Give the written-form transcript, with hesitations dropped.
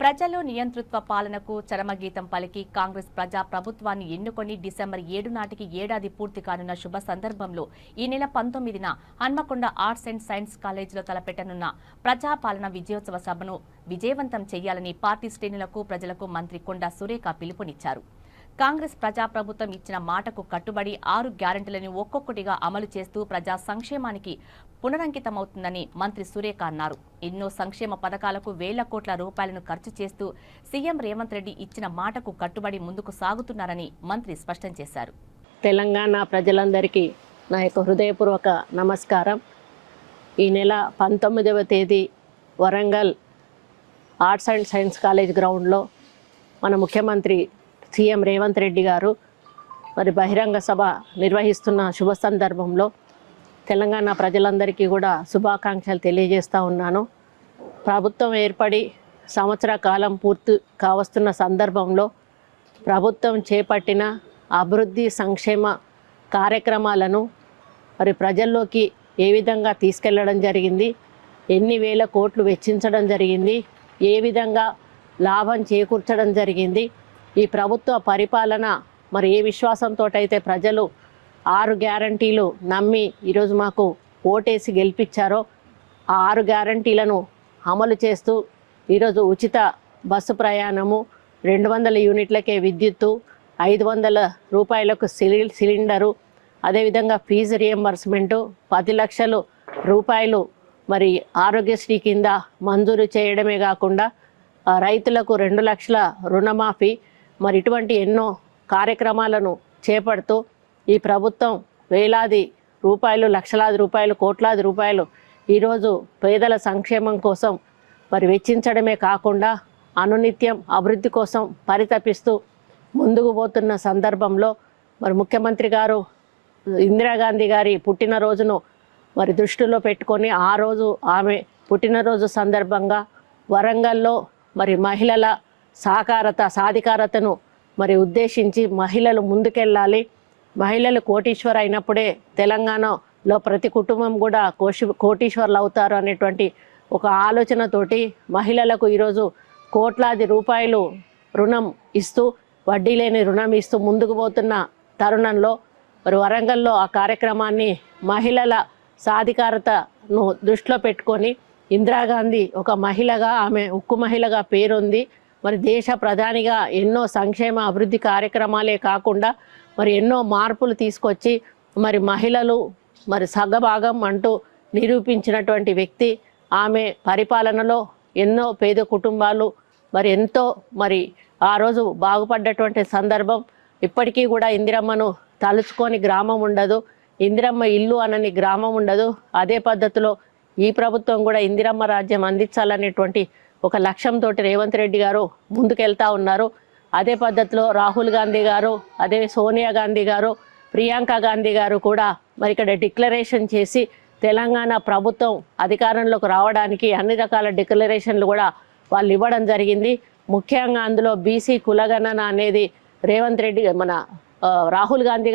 ప్రజలు నియంతృత్వ పాలనకు చరమగీతం పలికి కాంగ్రెస్ ప్రజా ప్రభుత్వాన్ని ఎన్నుకొని డిసెంబర్ 7 నాటికి ఏడాది పూర్తి కానున్న శుభ సందర్భంలో ఈ నెల 19న హన్మకొండ ఆర్ట్స్ అండ్ సైన్స్ కాలేజీలో తలపెట్టనున్న ప్రజాపాలన విజయోత్సవ సభను విజయవంతం చేయాలని పార్టీ శ్రేణులకు ప్రజలకు మంత్రి కొండా సురేఖ పిలుపునిచ్చారు. కాంగ్రెస్ ప్రజాప్రభుత్వం ఇచ్చిన మాటకు కట్టుబడి 6 గ్యారెంటీలను ఒక్కొక్కటిగా అమలు చేస్తూ ప్రజా సంక్షేమానికి పునరంకితమవుతుందని మంత్రి సురేఖ అన్నారు. ఎన్నో సంక్షేమ పథకాలకు వేల కోట్ల రూపాయలను ఖర్చు చేస్తూ సీఎం రేవంత్ రెడ్డి ఇచ్చిన మాటకు కట్టుబడి ముందుకు సాగుతున్నారని మంత్రి స్పష్టం చేశారు. తెలంగాణ ప్రజలందరికీ నా యొక్క హృదయపూర్వక నమస్కారం. ఈ నెల 19వ తేదీ Warangal arts and science college గ్రౌండ్లో మన ముఖ్యమంత్రి సీఎం రేవంత్ రెడ్డి గారు మరి బహిరంగ సభ నిర్వహిస్తున్న శుభ సందర్భంలో తెలంగాణ ప్రజలందరికీ కూడా శుభాకాంక్షలు తెలియజేస్తూ ఉన్నాను. ప్రభుత్వం ఏర్పడి సంవత్సర కాలం పూర్తి కావస్తున్న సందర్భంలో ప్రభుత్వం చేపట్టిన అభివృద్ధి సంక్షేమ కార్యక్రమాలను మరి ప్రజల్లోకి ఏ విధంగా తీసుకెళ్లడం జరిగింది, ఎన్ని వేల కోట్లు వెచ్చించడం జరిగింది, ఏ విధంగా లాభం చేకూర్చడం జరిగింది, ఈ ప్రభుత్వ పరిపాలన మరి ఏ విశ్వాసంతో అయితే ప్రజలు 6 గ్యారంటీలు నమ్మి ఈరోజు మాకు ఓటేసి గెలిపించారో ఆ 6 గ్యారంటీలను అమలు చేస్తూ ఈరోజు ఉచిత బస్సు ప్రయాణము, 200 యూనిట్లకే విద్యుత్తు, 500 రూపాయలకు సిలిండరు, అదేవిధంగా ఫీజు రియంబర్స్మెంటు, 10 లక్షల రూపాయలు మరి ఆరోగ్యశ్రీ కింద మంజూరు చేయడమే కాకుండా రైతులకు 2 లక్షల రుణమాఫీ, మరి ఇటువంటి ఎన్నో కార్యక్రమాలను చేపడుతూ ఈ ప్రభుత్వం వేలాది రూపాయలు, లక్షలాది రూపాయలు, కోట్లాది రూపాయలు ఈరోజు పేదల సంక్షేమం కోసం మరి వెచ్చించడమే కాకుండా అనునిత్యం అభివృద్ధి కోసం పరితపిస్తూ ముందుకు పోతున్న సందర్భంలో మరి ముఖ్యమంత్రి గారు ఇందిరాగాంధీ గారి పుట్టినరోజును మరి దృష్టిలో పెట్టుకొని ఆ రోజు ఆమె పుట్టినరోజు సందర్భంగా వరంగల్లో మరి మహిళల సాధికారతను మరి ఉద్దేశించి మహిళలు ముందుకెళ్ళాలి, మహిళలు కోటీశ్వర అయినప్పుడే తెలంగాణలో ప్రతి కుటుంబం కూడా కోటీశ్వర్లు అవుతారు అనేటువంటి ఒక ఆలోచనతోటి మహిళలకు ఈరోజు కోట్లాది రూపాయలు రుణం ఇస్తూ, వడ్డీ లేని రుణం ఇస్తూ ముందుకు పోతున్న తరుణంలో మరి వరంగల్లో ఆ కార్యక్రమాన్ని మహిళల సాధికారతను దృష్టిలో పెట్టుకొని ఇందిరాగాంధీ ఒక మహిళగా, ఆమె ఉక్కు మహిళగా పేరుంది. మరి దేశ ప్రధానిగా ఎన్నో సంక్షేమ అభివృద్ధి కార్యక్రమాలే కాకుండా మరి ఎన్నో మార్పులు తీసుకొచ్చి మరి మహిళలు మరి సగభాగం అంటూ నిరూపించినటువంటి వ్యక్తి. ఆమె పరిపాలనలో ఎన్నో పేద కుటుంబాలు మరి ఎంతో మరి ఆ రోజు బాగుపడ్డటువంటి సందర్భం. ఇప్పటికీ కూడా ఇందిరమ్మను తలుచుకొని గ్రామం ఉండదు, ఇందిరమ్మ ఇల్లు అనని గ్రామం ఉండదు. అదే పద్ధతిలో ఈ ప్రభుత్వం కూడా ఇందిరమ్మ రాజ్యం అందించాలనేటువంటి ఒక లక్ష్యంతో రేవంత్ రెడ్డి గారు ముందుకెళ్తా ఉన్నారు. అదే పద్ధతిలో రాహుల్ గాంధీ గారు, అదే సోనియా గాంధీ గారు, ప్రియాంక గాంధీ గారు కూడా మరి ఇక్కడ డిక్లరేషన్ చేసి తెలంగాణ ప్రభుత్వం అధికారంలోకి రావడానికి అన్ని రకాల డిక్లరేషన్లు కూడా వాళ్ళు ఇవ్వడం జరిగింది. ముఖ్యంగా అందులో బీసీ కులగణన అనేది రేవంత్ రెడ్డి మన రాహుల్ గాంధీ గారు